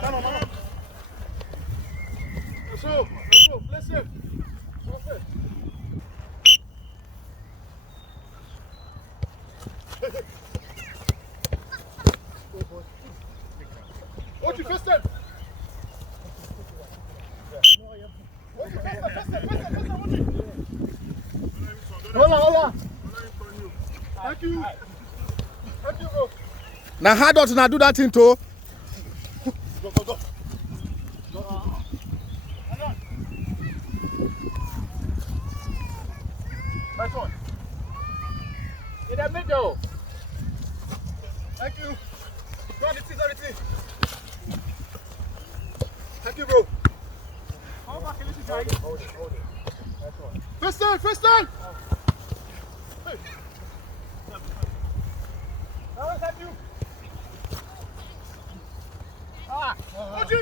Come on. Let's go. Let's go. Perfect. What's your first step? Hold on. Thank you, bro. Now, how does not do that thing too? Go. Nice one. In the middle. Thank you. Go on the team. Thank you, bro. Hold back a little, guys. Hold it. Nice one. First time. Hey. Thank you. Oji.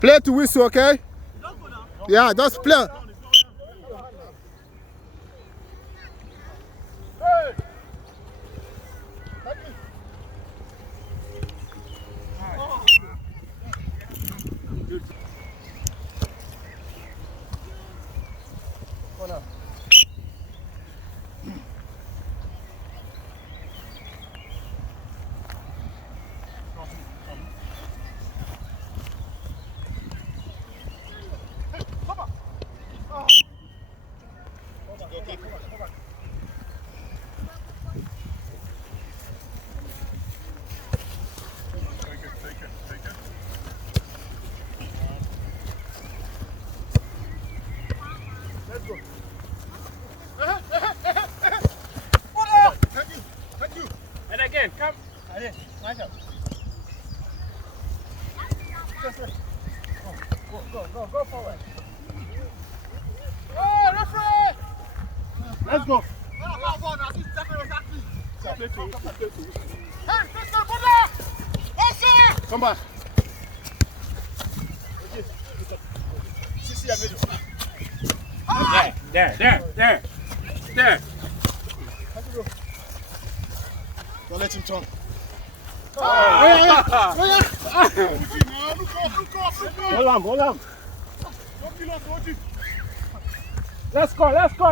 Play to whistle, okay? Yeah, just play. Hey. Thank you. Good. Corner. Let's go. Thank you. And again, come. Allez, nice up. Go forward. Oh, referee! Let's go. Hey, Mr. Buddha! Come back. There. Don't let him turn. Hold on. Don't kill us, Oji. Let's go. Let's go.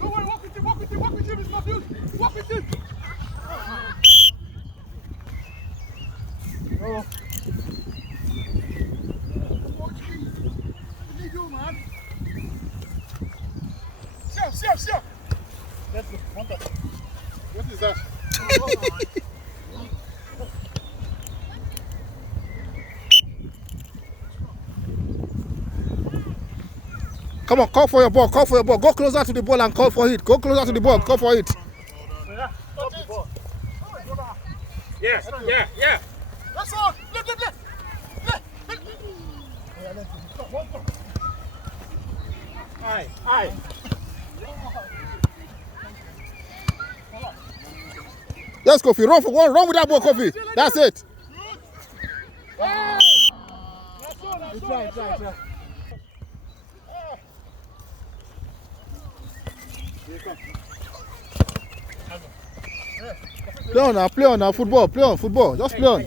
Go on, walk with him, it's not you. Walk with him. Oh. What do you do, man? Siap. Let's go. One touch. What is that? Come on, call for your ball. Go closer to the ball and call for it. Call for it. Yes. That's all. Play. Aye. Yes, Kofi. Run with that ball, Kofi. That's it. Try. Play on now. Football. Just play on.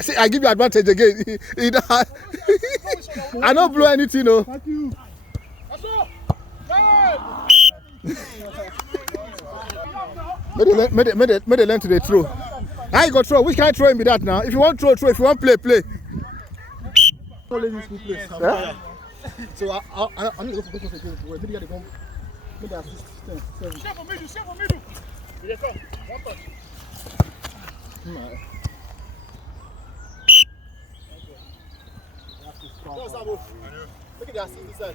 See, I give you advantage again. I don't blow anything, no. Thank you. May they learn to the throw. How you go throw? Which kind of throwing be that now? If you want throw. If you want play. Yeah? So I need to go for again. Maybe they go. Maybe assist 10, 7. Share for middle. Yes, sir. One touch. Look at the assist this side.